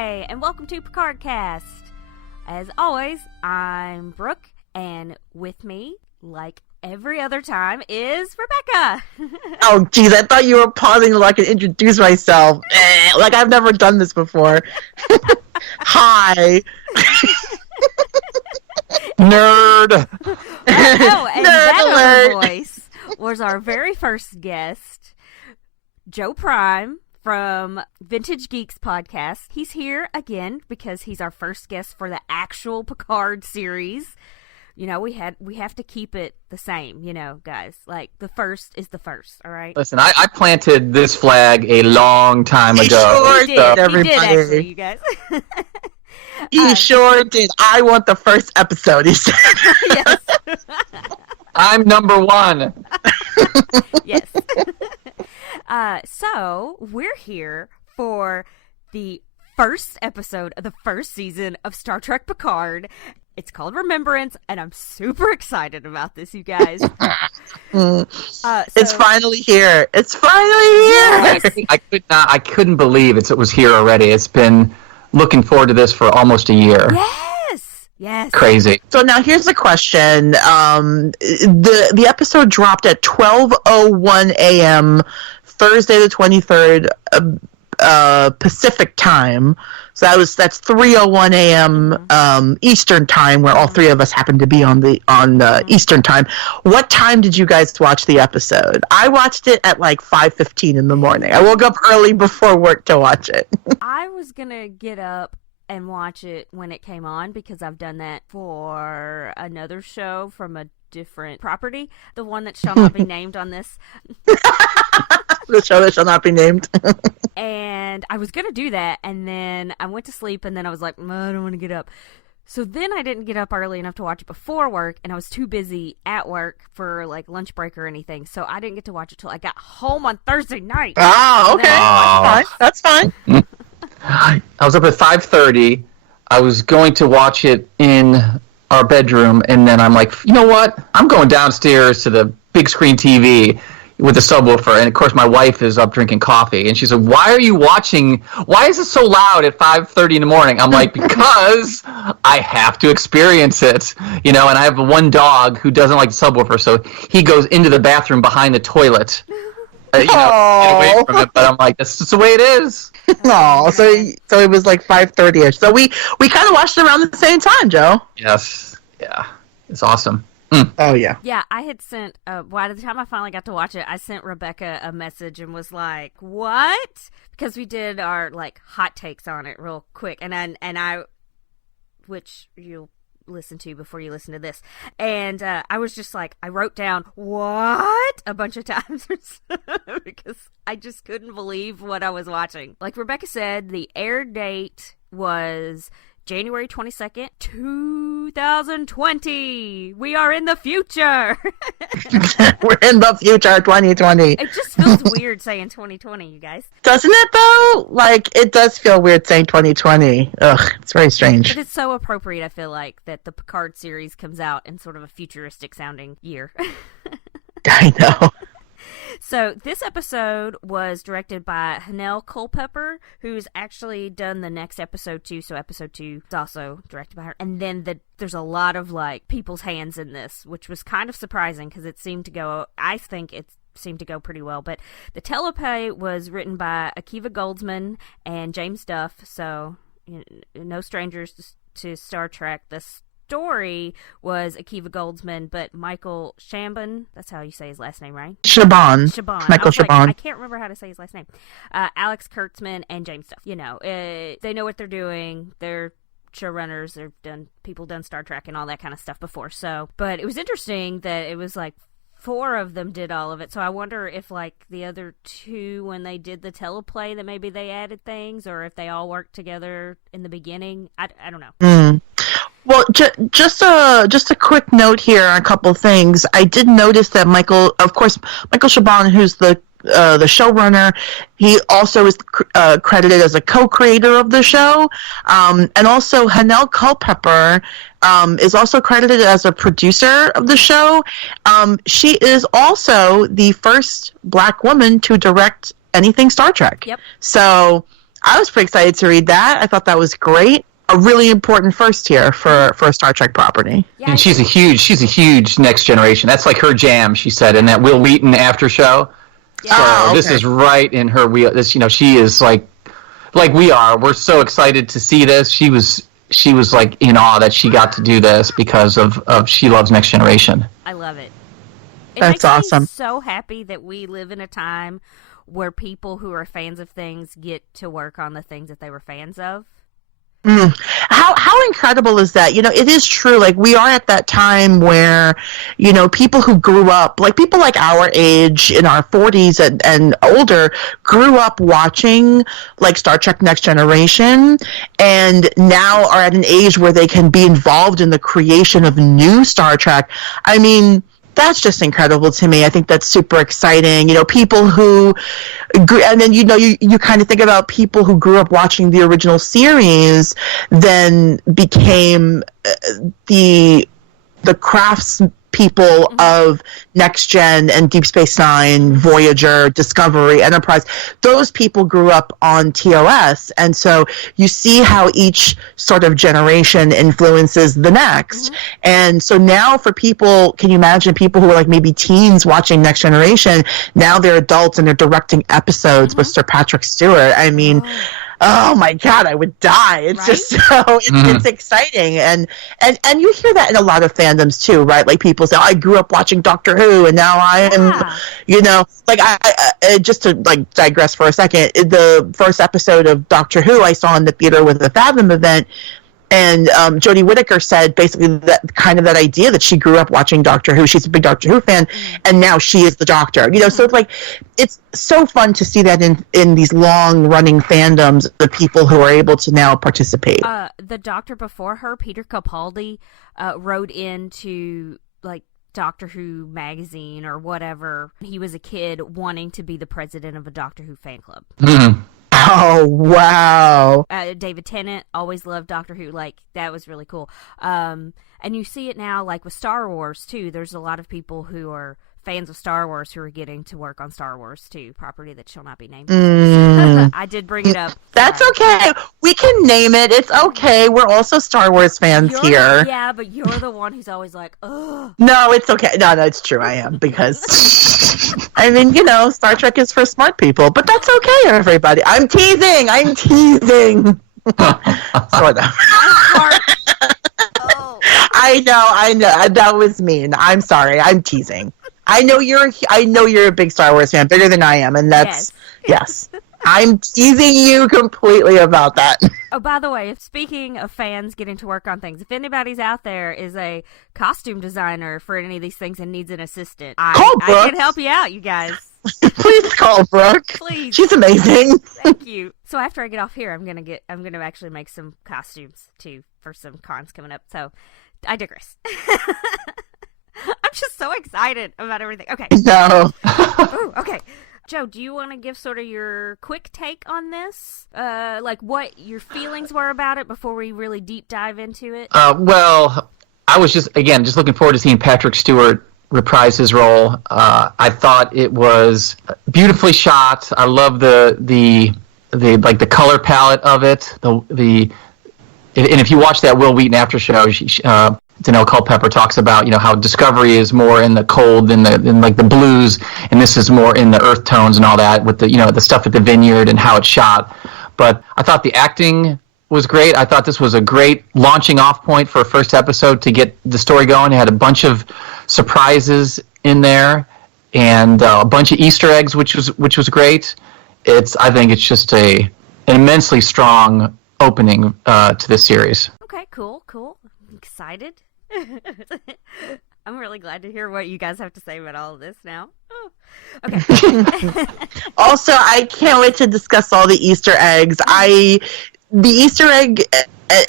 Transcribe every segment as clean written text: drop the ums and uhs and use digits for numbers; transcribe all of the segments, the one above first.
Hi, and welcome to Picard Cast. As always, I'm Brooke, and with me, like every other time, is Rebecca. Oh, geez, I thought you were pausing so I could introduce myself. Like I've never done this before. Hi. Nerd. Oh, and Nerd that alert. other voice was our very first guest, Joe Prime from Vintage Geeks podcast. He's here again because he's our first guest for the actual Picard series. You know, we have to keep it the same, you know, guys. Like, the first is the first, all right? Listen, I planted this flag a long time He ago. sure He did, did, everybody. actually, you guys. He sure did. I want the first episode, he said. Yes. I'm number one. Yes. So, we're here for the first episode of the first season of Star Trek Picard. It's called Remembrance, and I'm super excited about this, you guys. It's finally here. It's finally here. Yes. I couldn't believe it was here already. It's been looking forward to this for almost a year. Yes. Crazy. So now here's the question. The episode dropped at 12:01 a.m. Thursday the 23rd Pacific time. So that's 3:01 a.m. Eastern time, where all three of us happen to be on Eastern time. What time did you guys watch the episode? I watched it at like 5:15 in the morning. I woke up early before work to watch it. I was going to get up and watch it when it came on because I've done that for another show from a different property, the one that shall not be named on this. The show that shall not be named. And I was going to do that, and then I went to sleep, and then I was like, I don't want to get up. So then I didn't get up early enough to watch it before work, and I was too busy at work for like lunch break or anything, so I didn't get to watch it till I got home on Thursday night. Oh, okay. That's fine. I was up at 5:30. I was going to watch it in our bedroom, and then I'm like, you know what? I'm going downstairs to the big screen TV with the subwoofer, and of course my wife is up drinking coffee, and she said, why is it so loud at 5:30 in the morning? I'm like, because I have to experience it, you know, and I have one dog who doesn't like the subwoofer, so he goes into the bathroom behind the toilet, get away from it, but I'm like, that's just the way it is. Oh, so it was like 5:30ish. So we kind of watched it around the same time, Joe. Yes, yeah, it's awesome. Oh, yeah. Yeah, I had sent, by the time I finally got to watch it, I sent Rebecca a message and was like, what? Because we did our, like, hot takes on it real quick, and I which you'll listen to before you listen to this, and I was just like, I wrote down, what? A bunch of times, because I just couldn't believe what I was watching. Like Rebecca said, the air date was January 22nd, 2020. We are in the future. We're in the future, 2020. It just feels weird saying 2020, you guys. Doesn't it, though? Like, it does feel weird saying 2020. Ugh, it's very strange. But it's so appropriate, I feel like, that the Picard series comes out in sort of a futuristic-sounding year. I know. So this episode was directed by Hanelle Culpepper, who's actually done the next episode too. So episode 2 is also directed by her. And then there's a lot of like people's hands in this, which was kind of surprising because it seemed to go. I think it seemed to go pretty well. But the teleplay was written by Akiva Goldsman and James Duff. So no strangers to Star Trek. The story was Akiva Goldsman, but Michael Chabon, that's how you say his last name, right? Chabon. Michael Chabon. I can't remember how to say his last name. Alex Kurtzman and James Duff. You know, they know what they're doing. They're showrunners. People done Star Trek and all that kind of stuff before. So, but it was interesting that it was like 4 of them did all of it. So I wonder if like the other 2, when they did the teleplay, that maybe they added things, or if they all worked together in the beginning. I don't know. Well, just a quick note here on a couple of things. I did notice that Michael Chabon, who's the showrunner, he also is credited as a co-creator of the show, and also Hanelle Culpepper is also credited as a producer of the show. She is also the first Black woman to direct anything Star Trek. Yep. So I was pretty excited to read that. I thought that was great. A really important first here for a Star Trek property. Yeah, and she's a huge Next Generation. That's like her jam, she said, in that Will Wheaton after show. Yeah. So this is right in her wheel. This, she is like we are. We're so excited to see this. She was like in awe that she got to do this because of she loves Next Generation. I love it. That's awesome. Me so happy that we live in a time where people who are fans of things get to work on the things that they were fans of. How incredible is that? It is true. Like, we are at that time where, people who grew up, like people like our age in our 40s and older, grew up watching like Star Trek Next Generation, and now are at an age where they can be involved in the creation of new Star Trek. I mean, that's just incredible to me. I think that's super exciting. People who, and then you kind of think about people who grew up watching the original series, then became the crafts people of Next Gen and Deep Space Nine, Voyager, Discovery, Enterprise. Those people grew up on TOS, and so you see how each sort of generation influences the next. And so now for people, can you imagine people who are like maybe teens watching Next Generation, now they're adults and they're directing episodes with Sir Patrick Stewart. I mean, oh my God, I would die. It's just so, it's exciting. And you hear that in a lot of fandoms too, right? Like people say, I grew up watching Doctor Who and now I am, like I just to like digress for a second, the first episode of Doctor Who I saw in the theater with the Fathom event. And Jodie Whittaker said basically that kind of that idea that she grew up watching Doctor Who. She's a big Doctor Who fan, and now she is the Doctor. So it's like it's so fun to see that in these long running fandoms, the people who are able to now participate. The Doctor before her, Peter Capaldi, wrote into like Doctor Who magazine or whatever. He was a kid wanting to be the president of a Doctor Who fan club. Oh, wow. David Tennant always loved Doctor Who. Like, that was really cool. And you see it now, like, with Star Wars, too. There's a lot of people who are fans of Star Wars who are getting to work on Star Wars, too. Property that shall not be named. I did bring it up. That's okay. We can name it. It's okay. We're also Star Wars fans here. Yeah, but you're the one who's always like, ugh. No, it's okay. No, it's true. I am, because, I mean, Star Trek is for smart people, but that's okay, everybody. I'm teasing. Sort of. I know. That was mean. I'm sorry. I'm teasing. I know you're a big Star Wars fan, bigger than I am, and that's yes. I'm teasing you completely about that. Oh, by the way, speaking of fans getting to work on things, if anybody's out there is a costume designer for any of these things and needs an assistant, I can help you out, you guys. Please call Brooke. Please. She's amazing. Thank you. So after I get off here, I'm gonna actually make some costumes too for some cons coming up. So I digress. I'm just so excited about everything. Okay. No. Ooh, okay. Joe, do you want to give sort of your quick take on this? Like what your feelings were about it before we really deep dive into it? Well, I was just looking forward to seeing Patrick Stewart reprise his role. I thought it was beautifully shot. I love the color palette of it. And if you watch that Will Wheaton after show, Danelle Culpepper talks about how Discovery is more in the cold in the blues, and this is more in the earth tones and all that with the stuff at the vineyard and how it's shot. But I thought the acting was great. I thought this was a great launching off point for a first episode to get the story going. It had a bunch of surprises in there and a bunch of Easter eggs, which was great. I think it's just an immensely strong opening to this series. Okay, cool. I'm excited. I'm really glad to hear what you guys have to say about all of this now. Oh. Okay. Also, I can't wait to discuss all the Easter eggs. The Easter egg,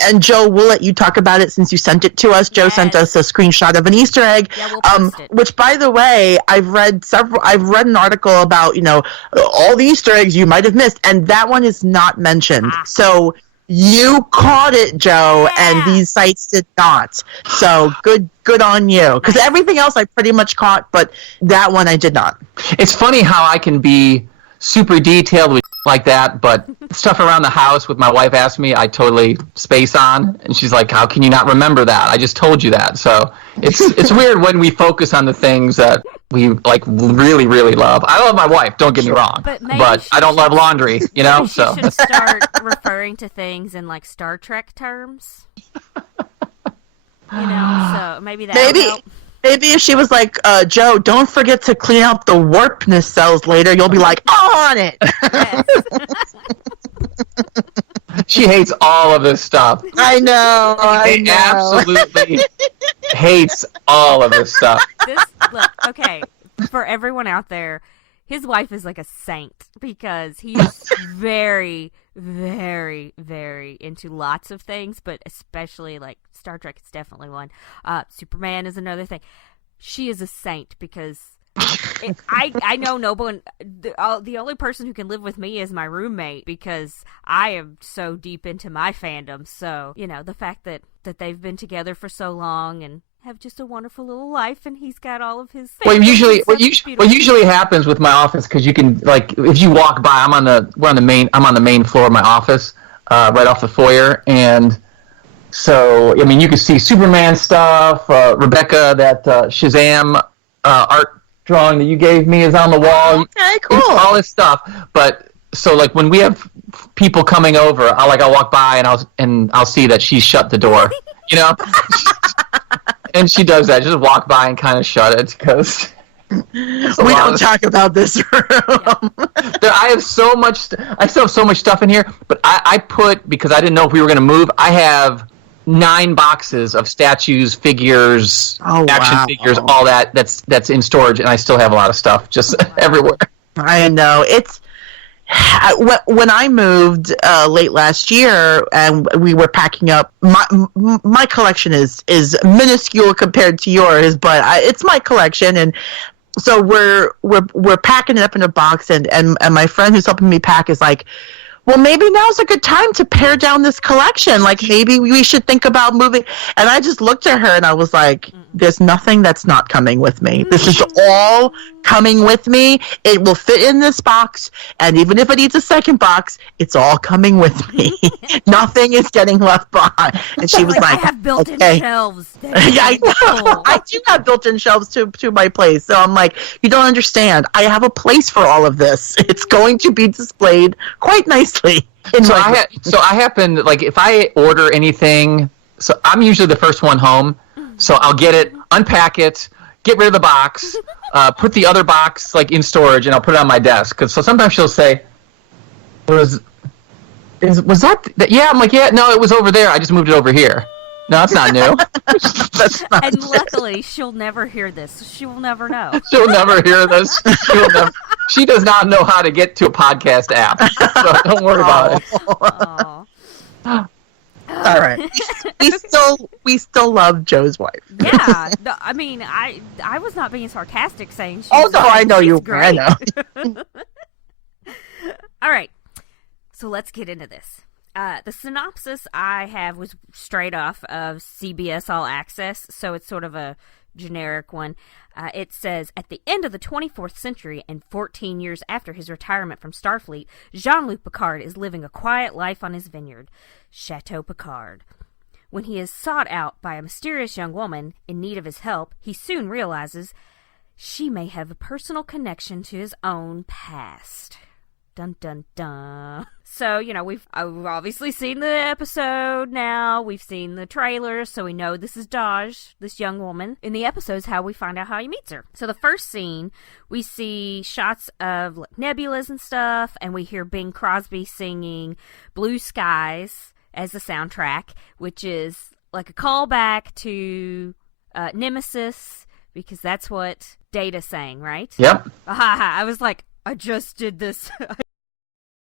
and Joe, we'll let you talk about it since you sent it to us. Joe sent us a screenshot of an Easter egg, we'll post it. Which, by the way, I've read an article about, all the Easter eggs you might have missed, and that one is not mentioned. So you caught it, Joe, and these sites did not. So good on you. Because everything else I pretty much caught, but that one I did not. It's funny how I can be super detailed with like that, but stuff around the house with my wife asked me, I totally space on, and she's like, how can you not remember that? I just told you that. So it's weird when we focus on the things that we like really, really love. I love my wife, don't get me wrong, but I don't love laundry, you know? So should start referring to things in like Star Trek terms. You know, so maybe that would help. Maybe if she was like, Joe, don't forget to clean out the warpness cells later, you'll be like, on it! Yes. she hates all of this stuff. I know. Absolutely hates all of this stuff. Look, okay, for everyone out there, his wife is like a saint because he's very, very, very into lots of things, but especially like Star Trek is definitely one. Superman is another thing. She is a saint because I know no one. The only person who can live with me is my roommate because I am so deep into my fandom. So you know the fact that they've been together for so long and have just a wonderful little life, and he's got all of his. What usually happens with my office, because you can, like, if you walk by, I'm on the main floor of my office, right off the foyer, and so I mean you can see Superman stuff. Rebecca, that Shazam art drawing that you gave me is on the wall. Okay, cool. All this stuff, but so like when we have people coming over, I'll walk by and I'll see that she's shut the door, you know. And she does that. Just walk by and kind of shut it because we don't talk about this room. I still have so much stuff in here, but I put, because I didn't know if we were going to move, I have 9 boxes of statues, figures, action figures, all that's in storage, and I still have a lot of stuff just everywhere. I know. It's when I moved late last year and we were packing up, my collection is minuscule compared to yours, but it's my collection, and so we're packing it up in a box, and my friend who's helping me pack is like, well, maybe now's a good time to pare down this collection. Like, maybe we should think about moving. And I just looked at her and I was like, there's nothing that's not coming with me. This is all coming with me. It will fit in this box. And even if it needs a second box, it's all coming with me. Nothing is getting left behind. And she was like, I have built-in okay. shelves. Yeah, I know. I do have built-in shelves to my place. So I'm like, you don't understand. I have a place for all of this. It's going to be displayed quite nicely. So I happen, like, if I order anything, so I'm usually the first one home. So I'll get it, unpack it, get rid of the box, put the other box like in storage, and I'll put it on my desk. So sometimes she'll say, was that? Yeah, I'm like, yeah, no, it was over there. I just moved it over here. No, that's not new. And luckily, she'll never hear this. She will never know. She'll never hear this. She does not know how to get to a podcast app. So don't worry about it. All right. We still love Joe's wife. Yeah. No, I mean, I was not being sarcastic saying she's I know you were. Great. I know. All right. So let's get into this. The synopsis I have was straight off of CBS All Access, so it's sort of a generic one. It says, at the end of the 24th century and 14 years after his retirement from Starfleet, Jean-Luc Picard is living a quiet life on his vineyard, Chateau Picard. When he is sought out by a mysterious young woman in need of his help, he soon realizes she may have a personal connection to his own past. Dun, dun, dun. So, you know, we've obviously seen the episode now. We've seen the trailer, so we know this is Daj, this young woman. In the episode's how we find out how he meets her. So the first scene, we see shots of like, nebulas and stuff, and we hear Bing Crosby singing Blue Skies as the soundtrack, which is like a callback to Nemesis, because that's what Data sang, right? Yep. I was like, I just did this.